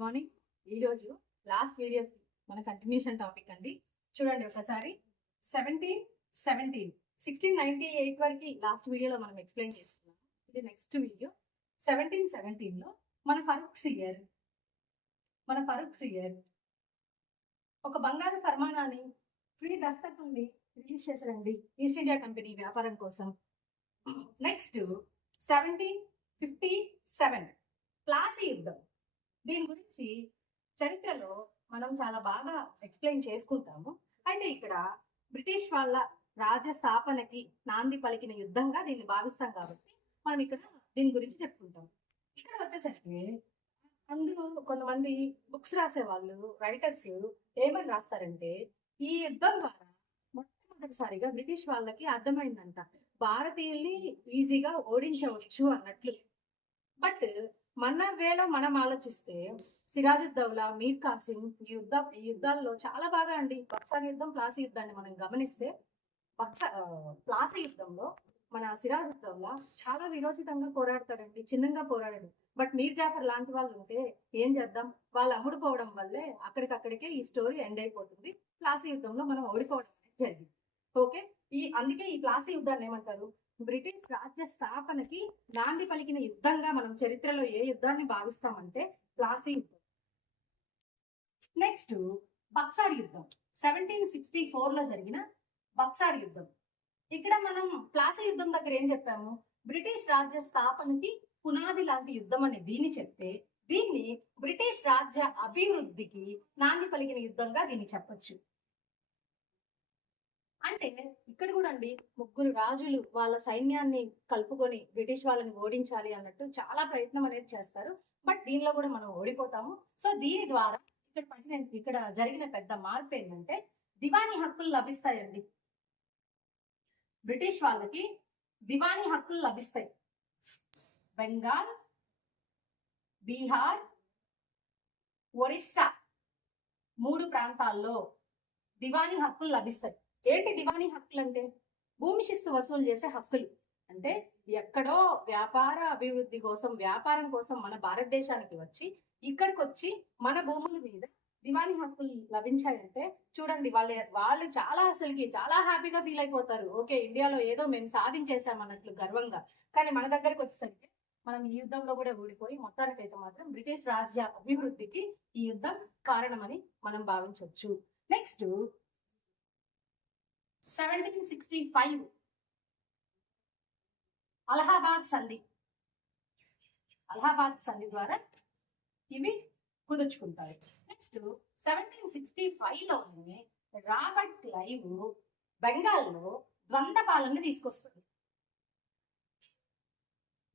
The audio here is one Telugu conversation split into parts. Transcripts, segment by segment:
మార్నింగ్. ఈరోజు లాస్ట్ వీడియో మన కంటిన్యూషన్ టాపిక్ అండి. చూడండి ఒకసారి 1698 వరకు లాస్ట్ వీడియోలో మనం ఎక్స్ప్లెయిన్ చేసుకున్నాం. ఇది నెక్స్ట్ వీడియో 1717లో మన ఫరూక్ సియర్ ఒక బంగారు ఫర్మానాన్ని ఫ్రీ దస్తక్ నుండి రిలీజ్ చేశారండి ఈస్ట్ ఇండియా కంపెనీ వ్యాపారం కోసం. నెక్స్ట్ 1757 ప్లాసీ యుద్ధం. దీని గురించి చరిత్రలో మనం చాలా బాగా ఎక్స్ప్లెయిన్ చేసుకుంటాము. అయితే ఇక్కడ బ్రిటిష్ వాళ్ళ రాజ్య స్థాపనకి నాంది పలికిన యుద్ధంగా దీన్ని భావిస్తాం కాబట్టి మనం ఇక్కడ దీని గురించి చెప్పుకుంటాం. ఇక్కడ వచ్చేసరికి అందులో కొంతమంది బుక్స్ రాసే వాళ్ళు రైటర్స్ ఏమని రాస్తారంటే, ఈ యుద్ధం ద్వారా మొట్టమొదటిసారిగా బ్రిటిష్ వాళ్ళకి అర్థమైందంట భారతీయుల్ని ఈజీగా ఓడించవచ్చు అన్నట్లు. బట్ మన వేలో మనం ఆలోచిస్తే సిరాజుద్దౌలా, మీర్ కాసిం ఈ యుద్ధాల్లో చాలా బాగా అండి. బక్సార్ యుద్ధం, ప్లాసీ యుద్ధాన్ని మనం గమనిస్తే ప్లాసీ యుద్ధంలో మన సిరాజుద్దౌలా చాలా విరోచితంగా పోరాడతాడండి, చిన్నగా పోరాడాడు. బట్ మీర్ జాఫర్ లాంటి వాళ్ళు ఉంటే ఏం చేద్దాం, వాళ్ళు అమ్ముడుపోవడం వల్లే అక్కడికక్కడికే ఈ స్టోరీ ఎండ్ అయిపోతుంది. ప్లాసీ యుద్ధంలో మనం ఓడిపోవడం జరిగింది. ఓకే, అందుకే ఈ ప్లాసీ యుద్ధాన్ని ఏమంటారు, బ్రిటిష్ రాజ్య స్థాపనకి నాంది పలికిన యుద్ధంగా మనం చరిత్రలో ఏ యుద్ధాన్ని భావిస్తామంటే ప్లాసీ యుద్ధం. నెక్స్ట్ బక్సార్ యుద్ధం 1764లో జరిగిన బక్సార్ యుద్ధం. ఇక్కడ మనం ప్లాసీ యుద్ధం దగ్గర ఏం చెప్పాము, బ్రిటిష్ రాజ్య స్థాపనకి పునాది లాంటి యుద్ధం అని దీన్ని చెప్తే, దీన్ని బ్రిటిష్ రాజ్య అభివృద్ధికి నాంది పలికిన యుద్ధంగా దీన్ని చెప్పొచ్చు. అంటే ఇక్కడ కూడా అండి ముగ్గురు రాజులు వాళ్ళ సైన్యాన్ని కలుపుకొని బ్రిటిష్ వాళ్ళని ఓడించాలి అన్నట్టు చాలా ప్రయత్నం అనేది చేస్తారు. బట్ దీనిలో కూడా మనం ఓడిపోతాము. సో దీని ద్వారా ఇక్కడ జరిగిన పెద్ద మార్పు ఏంటంటే దివానీ హక్కులు లభిస్తాయండి. బ్రిటిష్ వాళ్ళకి దివానీ హక్కులు లభిస్తాయి. బెంగాల్, బీహార్, ఒరిస్సా 3 ప్రాంతాల్లో దివానీ హక్కులు లభిస్తాయి. ఏంటి దివానీ హక్కులు అంటే? భూమి శిస్తు వసూలు చేసే హక్కులు. అంటే ఎక్కడో వ్యాపార అభివృద్ధి కోసం, వ్యాపారం కోసం మన భారతదేశానికి వచ్చి ఇక్కడికి వచ్చి మన భూముల మీద దివానీ హక్కులు లభించాయంటే చూడండి, వాళ్ళు చాలా హ్యాపీగా ఫీల్ అయిపోతారు. ఓకే, ఇండియాలో ఏదో మేము సాధించేసాం అన్నట్లు గర్వంగా. కానీ మన దగ్గరకు వచ్చేసరికి మనం ఈ యుద్ధంలో కూడా ఓడిపోయి మొత్తానికైతే మాత్రం బ్రిటిష్ రాజ్య అభివృద్ధికి ఈ యుద్ధం కారణమని మనం భావించవచ్చు. నెక్స్ట్ 1765 అలహాబాద్ సంధి ద్వారా ఇవి కుదుర్చుకుంటారు. నెక్స్ట్ 1765లోనే రాబర్ట్ క్లైవ్ బెంగాల్లో ద్వంద్వ పాలనని తీసుకొస్తాడు.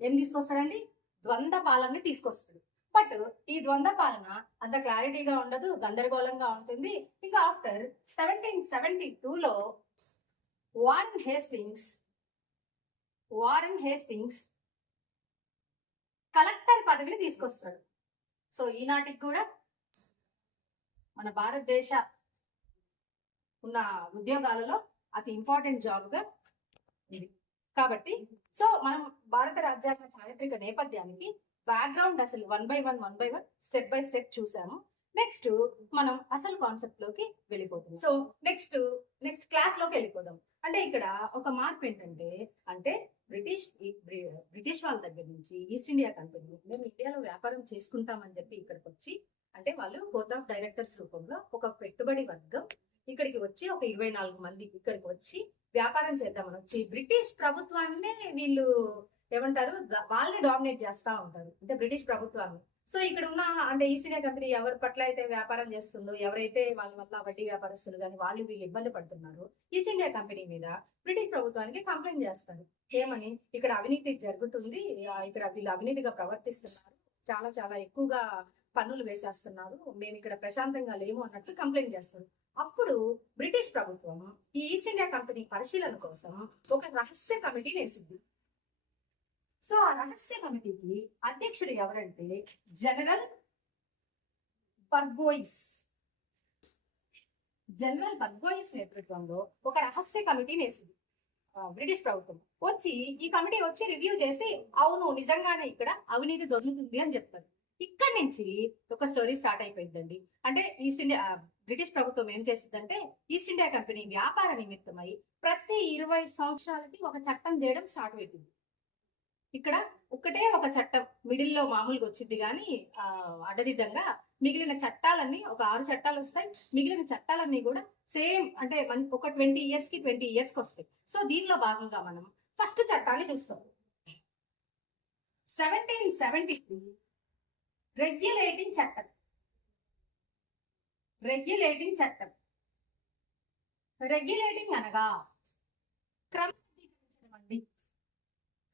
ఏం తీసుకొస్తాడండి? ద్వంద్వ పాలనని తీసుకొస్తాడు. బట్ ఈ ద్వంద్వ పాలన అంత క్లారిటీగా ఉండదు, గందరగోళంగా ఉంటుంది. ఇంకా ఆఫ్టర్ 1772లో వారెన్ హేస్టింగ్స్ కలెక్టర్ పదవిని తీసుకొస్తాడు. సో ఈనాటికి కూడా మన భారతదేశ ఉన్న ఉద్యోగాలలో అతి ఇంపార్టెంట్ జాబ్గా ఉంది. కాబట్టి సో మనం భారత రాజ్యాంగ చారిత్రక నేపథ్యానికి బ్యాక్గ్రౌండ్ అసలు one by one step by step చూసాము. నెక్స్ట్ మనం అసలు కాన్సెప్ట్ లోకి వెళ్ళిపోతాం. సో నెక్స్ట్ క్లాస్ లోకి వెళ్ళిపోదాం. అంటే ఇక్కడ ఒక మార్పు ఏంటంటే, అంటే బ్రిటిష్ వాళ్ళ దగ్గర నుంచి ఈస్ట్ ఇండియా కంపెనీ మేము ఇండియాలో వ్యాపారం చేసుకుంటామని చెప్పి ఇక్కడికి వచ్చి, అంటే వాళ్ళు బోర్డ్ ఆఫ్ డైరెక్టర్స్ రూపంలో ఒక పెట్టుబడి వర్గం ఇక్కడికి వచ్చి ఒక 24 మంది ఇక్కడికి వచ్చి వ్యాపారం చేద్దామని వచ్చి బ్రిటిష్ ప్రభుత్వాన్ని వీళ్ళు ఏమంటారు, వాళ్ళని డామినేట్ చేస్తా ఉంటారు, అంటే బ్రిటిష్ ప్రభుత్వాన్ని. సో ఇక్కడ ఉన్న అంటే ఈస్ట్ ఇండియా కంపెనీ ఎవరి పట్ల అయితే వ్యాపారం చేస్తుందో, ఎవరైతే వాళ్ళ వల్ల వడ్డీ వ్యాపారస్తులు కానీ వాళ్ళు వీళ్ళు ఇబ్బంది పడుతున్నారో, ఈస్ట్ ఇండియా కంపెనీ మీద బ్రిటిష్ ప్రభుత్వానికి కంప్లైంట్ చేస్తారు. ఏమని, ఇక్కడ అవినీతి జరుగుతుంది, ఇక్కడ వీళ్ళు అవినీతిగా ప్రవర్తిస్తున్నారు, చాలా ఎక్కువగా పన్నులు వేసేస్తున్నారు, మేము ఇక్కడ ప్రశాంతంగా లేము అన్నట్లు కంప్లైంట్ చేస్తారు. అప్పుడు బ్రిటిష్ ప్రభుత్వం ఈ ఈస్ట్ ఇండియా కంపెనీ పరిశీలన కోసం ఒక రహస్య కమిటీ వేసింది. సో ఆ రహస్య కమిటీకి అధ్యక్షుడు ఎవరంటే జనరల్ బర్గోయిస్ నేతృత్వంలో ఒక రహస్య కమిటీని వేసింది బ్రిటిష్ ప్రభుత్వం. ఈ కమిటీ వచ్చి రివ్యూ చేసి అవును నిజంగానే ఇక్కడ అవినీతి దొరుకుతుంది అని చెప్తారు. ఇక్కడి నుంచి ఒక స్టోరీ స్టార్ట్ అయిపోయిందండి. అంటే ఈస్ట్ ఇండియా బ్రిటిష్ ప్రభుత్వం ఏం చేసిందంటే ఈస్ట్ ఇండియా కంపెనీ వ్యాపార నిమిత్తమై ప్రతి 20 సంవత్సరాలకి ఒక చట్టం చేయడం స్టార్ట్ అవుతుంది. ఇక్కడ ఒకటే ఒక చట్టం మిడిల్లో మామూలుగా వచ్చింది కానీ అడ్డదిడ్డంగా మిగిలిన చట్టాలన్నీ ఒక 6 చట్టాలు వస్తాయి. మిగిలిన చట్టాలన్నీ కూడా సేమ్ అంటే ఒక 20 ఇయర్స్ కి 20 ఇయర్స్ కి వస్తాయి. సో దీనిలో భాగంగా మనం ఫస్ట్ చట్టాన్ని చూస్తాం. 1773 రెగ్యులేటింగ్ చట్టం. రెగ్యులేటింగ్ చట్టం. రెగ్యులేటింగ్ అనగా క్రమబద్ధీకరించడం అండి.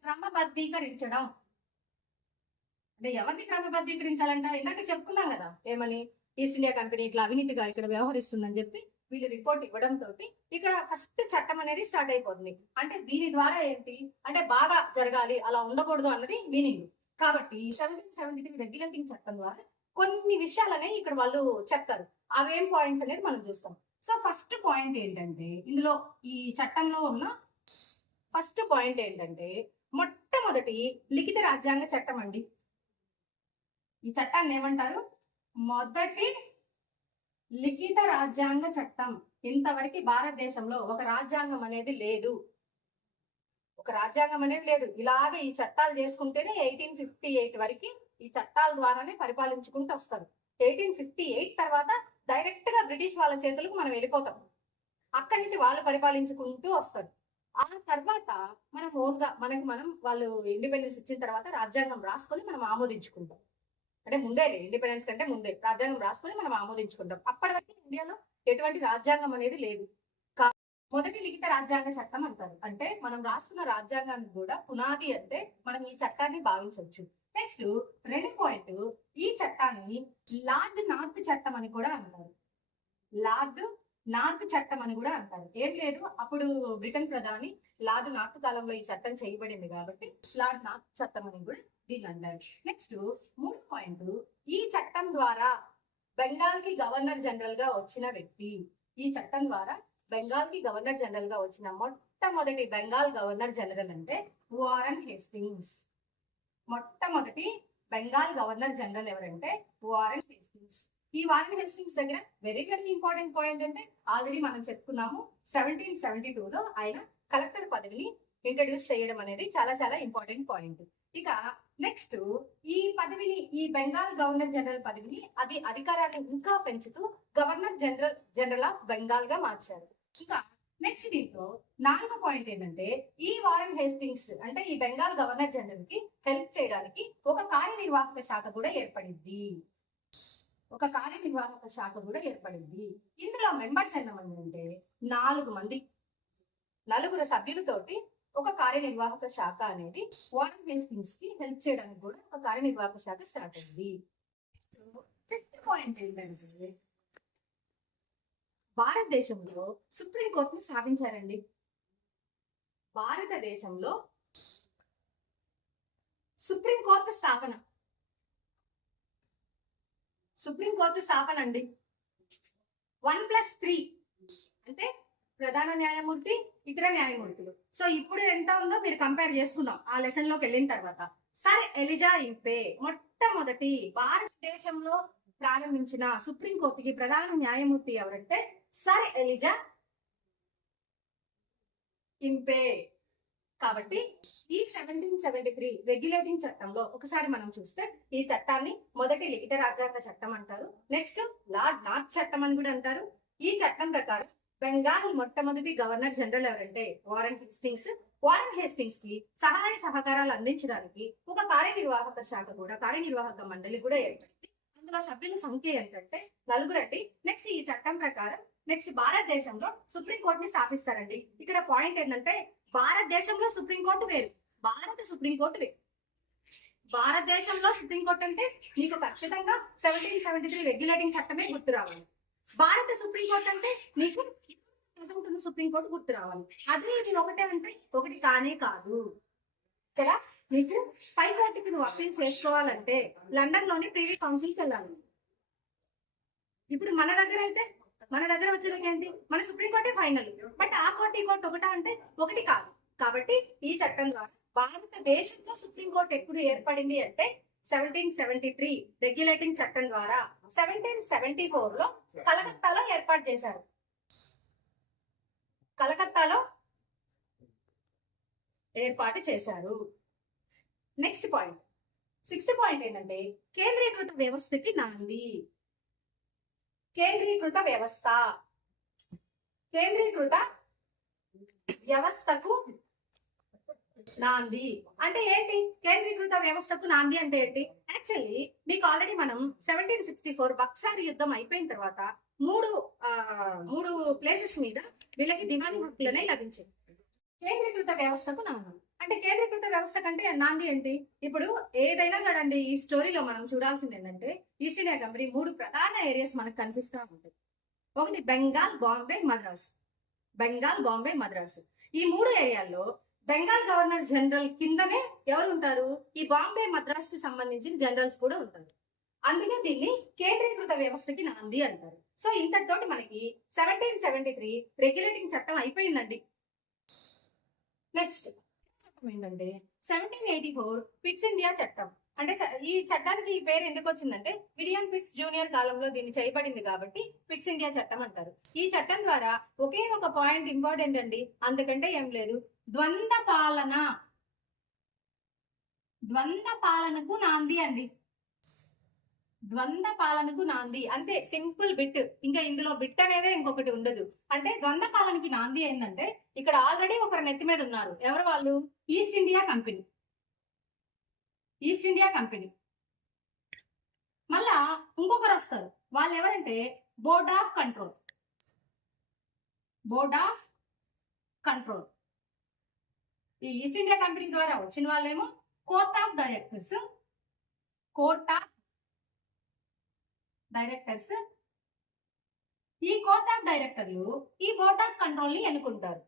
క్రమబద్ధీకరించడం అంటే ఎవరిని క్రమబద్ధీకరించాలంట? ఇందాక చెప్పుకున్నాం కదా ఏమని, ఈస్ట్ ఇండియా కంపెనీ ఇట్లా అవినీతిగా ఇక్కడ వ్యవహరిస్తుందని చెప్పి వీళ్ళు రిపోర్ట్ ఇవ్వడంతో ఇక్కడ ఫస్ట్ చట్టం అనేది స్టార్ట్ అయిపోతుంది. అంటే దీని ద్వారా ఏంటి అంటే బాగా జరగాలి, అలా ఉండకూడదు అన్నది మీనింగ్. కాబట్టి 1773 రెగ్యులేటింగ్ చట్టం ద్వారా కొన్ని విషయాలనే ఇక్కడ వాళ్ళు చెప్తారు. అవేం పాయింట్స్ అనేది మనం చూస్తాం. సో ఫస్ట్ పాయింట్ ఏంటంటే ఇందులో ఈ చట్టంలో ఉన్న ఫస్ట్ పాయింట్ ఏంటంటే మొట్టమొదటి లిఖిత రాజ్యాంగ చట్టం అండి. ఈ చట్టాన్ని ఏమంటారు? మొదటి లిఖిత రాజ్యాంగ చట్టం. ఇంతవరకు భారతదేశంలో ఒక రాజ్యాంగం అనేది లేదు. ఒక రాజ్యాంగం అనేది లేదు. ఇలాగే ఈ చట్టాలు చేసుకుంటేనే 1858 వరకు ఈ చట్టాల ద్వారానే పరిపాలించుకుంటూ వస్తారు. 1858 తర్వాత డైరెక్ట్ గా బ్రిటిష్ వాళ్ళ చేతులకు మనం వెళ్ళిపోతాం. అక్కడి నుంచి వాళ్ళు పరిపాలించుకుంటూ వస్తారు. ఆ తర్వాత మనం ఓన్గా మనం వాళ్ళు ఇండిపెండెన్స్ ఇచ్చిన తర్వాత రాజ్యాంగం రాసుకొని మనం ఆమోదించుకుంటాం. అంటే ముందే ఇండిపెండెన్స్ కంటే ముందే రాజ్యాంగం రాసుకొని మనం ఆమోదించుకుంటాం. అప్పటి వరకు ఇండియాలో ఎటువంటి రాజ్యాంగం అనేది లేదు. మొదటి లిఖిత రాజ్యాంగ చట్టం అంటారు. అంటే మనం రాసుకున్న రాజ్యాంగానికి కూడా పునాది అంటే మనం ఈ చట్టాన్ని భావించవచ్చు. నెక్స్ట్ రెండో పాయింట్, ఈ చట్టాన్ని లార్డ్ నార్త్ చట్టం అని కూడా అంటారు. లార్డ్ నార్త్ చట్టం అని కూడా అంటారు. ఏం లేదు, అప్పుడు బ్రిటన్ ప్రధాని లార్డ్ నార్త్ కాలంలో ఈ చట్టం చేయబడింది కాబట్టి లార్డ్ నార్త్ చట్టం అని కూడా దీన్ని అంటారు. నెక్స్ట్ మూడో పాయింట్, ఈ చట్టం ద్వారా బెంగాల్ కి గవర్నర్ జనరల్ గా వచ్చిన వ్యక్తి. ఈ చట్టం ద్వారా బెంగాల్ కి గవర్నర్ జనరల్ గా వచ్చిన మొట్టమొదటి బెంగాల్ గవర్నర్ జనరల్ అంటే వారన్ హేస్టింగ్స్. మొట్టమొదటి బెంగాల్ గవర్నర్ జనరల్ ఎవరంటే వారన్ హేస్టింగ్స్. ఈ వారన్ హేస్టింగ్స్ దగ్గర వెరీ వెరీ ఇంపార్టెంట్ పాయింట్ అంటే ఆల్రెడీ మనం చెప్పుకున్నాము, 1772లో ఆయన కలెక్టర్ పదవిని ఇంట్రడ్యూస్ చేయడం అనేది చాలా చాలా ఇంపార్టెంట్ పాయింట్. ఇక నెక్స్ట్ ఈ పదవిని, ఈ బెంగాల్ గవర్నర్ జనరల్ పదవిని అది అధికారాన్ని ఇంకా పెంచుతూ గవర్నర్ జనరల్ ఆఫ్ బెంగాల్ గా మార్చారు. ఇంకా నెక్స్ట్ దీంట్లో నాలుగో పాయింట్ ఏంటంటే ఈ వారన్ హేస్టింగ్స్ అంటే ఈ బెంగాల్ గవర్నర్ జనరల్ కి హెల్ప్ చేయడానికి ఒక కార్యనిర్వాహక శాఖ కూడా ఏర్పడింది. ఒక కార్యనిర్వాహక శాఖ కూడా ఏర్పడింది. ఇందులో మెంబర్స్ ఎంతమంది అంటే 4 మంది, 4 సభ్యులతోటి ఒక కార్యనిర్వాహక శాఖ అనేది వారన్ హేస్టింగ్స్ కి హెల్ప్ చేయడానికి కూడా ఒక కార్యనిర్వాహక శాఖ స్టార్ట్ అయింది. ఫిఫ్త్ పాయింట్ ఏంటంటే భారతదేశంలో సుప్రీంకోర్టును స్థాపించారండి. భారతదేశంలో సుప్రీంకోర్టు స్థాపన. సుప్రీంకోర్టు స్థాపన అండి. 1+3 అంటే ప్రధాన న్యాయమూర్తి, ఇతర న్యాయమూర్తులు. సో ఇప్పుడు ఎంత ఉందో మీరు కంపేర్ చేసుకుందాం ఆ లెసన్ లోకి వెళ్ళిన తర్వాత. సర్ ఎలిజా ఇంపే మొట్టమొదటి భారతదేశంలో ప్రారంభించిన సుప్రీంకోర్టుకి ప్రధాన న్యాయమూర్తి ఎవరంటే సర్ ఎలిజా ఇంపే. కాబట్టి ఈ 1773 రెగ్యులేటింగ్ చట్టంలో ఒకసారి మనం చూస్తే ఈ చట్టాన్ని మొదటి లిఖిత రాజ్యాంగ చట్టం అంటారు. నెక్స్ట్ లార్డ్ నార్త్ చట్టం అని కూడా అంటారు. ఈ చట్టం ప్రకారం బెంగాల్ మొట్టమొదటి గవర్నర్ జనరల్ ఎవరంటే వారన్ హేస్టింగ్స్. వారన్ హేస్టింగ్స్ కి సహాయ సహకారాలు అందించడానికి ఒక కార్యనిర్వాహక శాఖ కూడా, కార్యనిర్వాహక మండలి కూడా ఏర్పడింది. అందులో సభ్యుల సంఖ్య ఏంటంటే 4 అండి. నెక్స్ట్ ఈ చట్టం ప్రకారం నెక్స్ట్ భారతదేశంలో సుప్రీంకోర్టుని స్థాపిస్తారండి. ఇక్కడ పాయింట్ ఏంటంటే భారతదేశంలో సుప్రీంకోర్టు వేరు, భారత సుప్రీంకోర్టు వేరు. భారతదేశంలో సుప్రీంకోర్టు అంటే మీకు ఖచ్చితంగా 1773 రెగ్యులేటింగ్ చట్టమే గుర్తు రావాలి. భారత సుప్రీంకోర్టు అంటే నీకు ప్రజెంట్ ఉన్న సుప్రీంకోర్టు గుర్తు రావాలి. అదే ఇది ఒకటే అంటే ఒకటి కానే కాదు. ఇక్కడ నీకు పై కోర్టుకి నువ్వు అప్పీల్ చేసుకోవాలంటే లండన్ లోని ప్రీవీ కౌన్సిల్కి వెళ్ళాలి. ఇప్పుడు మన దగ్గర అయితే మన దగ్గర వచ్చేది ఏంటి, మన సుప్రీంకోర్టే ఫైనల్. బట్ ఆ కోర్టు ఈ కోర్టు ఒకటా అంటే ఒకటి కాదు. కాబట్టి ఈ చట్టం ద్వారా భారతదేశంలో సుప్రీంకోర్టు ఎప్పుడు ఏర్పడింది అంటే 1773 రెగ్యులేటింగ్ చట్టం ద్వారా 1774 లో కలకత్తాలో ఏర్పాటు చేశారు. కలకత్తాలో ఏర్పాటు చేశారు. నెక్స్ట్ పాయింట్, 6th పాయింట్ ఏంటంటే కేంద్రీకృత వ్యవస్థకి నాంది. కేంద్రీకృత వ్యవస్థ, కేంద్రీకృత వ్యవస్థకు నాంది అంటే ఏంటి? కేంద్రీకృత వ్యవస్థకు నాంది అంటే ఏంటి? యాక్చువల్లీ మీకు ఆల్రెడీ మనం 1764 బక్సార్ యుద్ధం అయిపోయిన తర్వాత మూడు ప్లేసెస్ మీద వీళ్ళకి దివానీ హక్కులనే లభించింది. కేంద్రీకృత వ్యవస్థకు నాంది అంటే కేంద్రీకృత వ్యవస్థ కంటే నాంది ఏంటి? ఇప్పుడు ఏదైనా చూడండి, ఈ స్టోరీలో మనం చూడాల్సింది ఏంటంటే ఈస్ట్ ఇండియా కంపెనీ 3 ప్రధాన ఏరియాస్ మనకు కనిపిస్తూ ఉంటాయి. ఒకటి బెంగాల్, బాంబే, మద్రాసు. బెంగాల్, బాంబే, మద్రాసు. ఈ 3 ఏరియాల్లో బెంగాల్ గవర్నర్ జనరల్ కిందనే ఎవరు ఉంటారు? ఈ బాంబే, మద్రాసుకి సంబంధించిన జనరల్స్ కూడా ఉంటారు. అందుకే దీన్ని కేంద్రీకృత వ్యవస్థకి నాంది అంటారు. సో ఇంతటితోటి మనకి 1773 రెగ్యులేటింగ్ చట్టం అయిపోయిందండి. నెక్స్ట్ ఏంటంటే 1784 పిట్స్ ఇండియా చట్టం. అంటే ఈ చట్టానికి ఈ పేరు ఎందుకు వచ్చిందంటే విలియం పిట్స్ జూనియర్ కాలంలో దీన్ని చేయబడింది కాబట్టి పిట్స్ ఇండియా చట్టం అంటారు. ఈ చట్టం ద్వారా ఒకే ఒక పాయింట్ ఇంపార్టెంట్ అండి, అందుకంటే ఏం లేదు. ద్వంద్వ పాలనకు నాంది అండి. ద్వంద్వ పాలనకు నాంది అంతే, సింపుల్ బిట్. ఇంకా ఇందులో బిట్ అనేదే ఇంకొకటి ఉండదు. అంటే ద్వంద్వ పాలనకి నాంది ఏంటంటే ఇక్కడ ఆల్రెడీ ఒకరు నెత్తి మీద ఉన్నారు. ఎవరు వాళ్ళు? East India company. East India company మళ్ళా ఇంకొకరు వస్తారు. వాళ్ళు ఎవరంటే board of control. Board of control. ఈ ఈస్ట్ ఇండియా కంపెనీ ద్వారా వచ్చిన వాళ్ళేమో court of directors. Court of directors. ఈ కోర్ట్ ఆఫ్ డైరెక్టర్లు ఈ బోర్డ్ ఆఫ్ కంట్రోల్ ని ఎన్నుకుంటారు.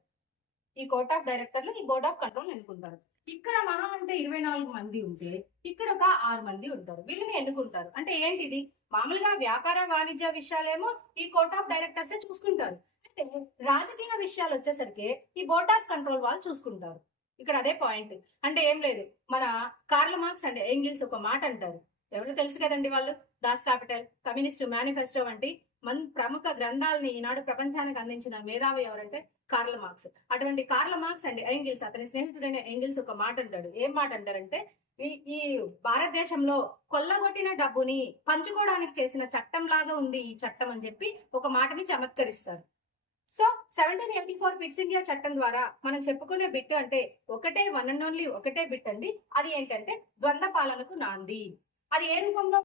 ఈ కోర్ట్ ఆఫ్ డైరెక్టర్లు ఈ బోర్డ్ ఆఫ్ కంట్రోల్ ఎన్నుకుంటారు. ఇక్కడ మహా అంటే 24 మంది ఉంటే ఇక్కడ ఒక 6 మంది ఉంటారు. వీళ్ళని ఎన్నుకుంటారు. అంటే ఏంటిది? మామూలుగా వ్యాపార వాణిజ్య విషయాలేమో ఈ కోర్ట్ ఆఫ్ డైరెక్టర్స్ చూసుకుంటారు. అంటే రాజకీయ విషయాలు వచ్చేసరికి ఈ బోర్డ్ ఆఫ్ కంట్రోల్ వాళ్ళు చూసుకుంటారు. ఇక్కడ అదే పాయింట్. అంటే ఏం లేదు, మన కార్ల్ మార్క్స్ అండ్ ఎంగిల్స్ ఒక మాట అంటారు. ఎవరు తెలుసు కదండి వాళ్ళు. దాస్ క్యాపిటల్, కమ్యూనిస్ట్ మేనిఫెస్టో వంటి ప్రముఖ గ్రంథాలని ఈనాడు ప్రపంచానికి అందించిన మేధావి ఎవరంటే కార్ల్ మార్క్స్. అటువంటి కార్ల్ మార్క్స్ అండ్ ఎంగిల్స్, అతని స్నేహితుడైన ఎంగిల్స్ ఒక మాట అంటాడు. ఏం మాట అంటారంటే ఈ భారతదేశంలో కొల్లగొట్టిన డబ్బుని పంచుకోవడానికి చేసిన చట్టం లాగా ఉంది ఈ చట్టం అని చెప్పి ఒక మాటని చమత్కరిస్తారు. సో 1784 పిట్స్ ఇండియా చట్టం ద్వారా మనం చెప్పుకునే బిట్ అంటే ఒకటే, వన్ అండ్ ఓన్లీ ఒకటే బిట్ అండి. అది ఏంటంటే ద్వంద్వ పాలనకు నాంది. అది ఏ రూపంలో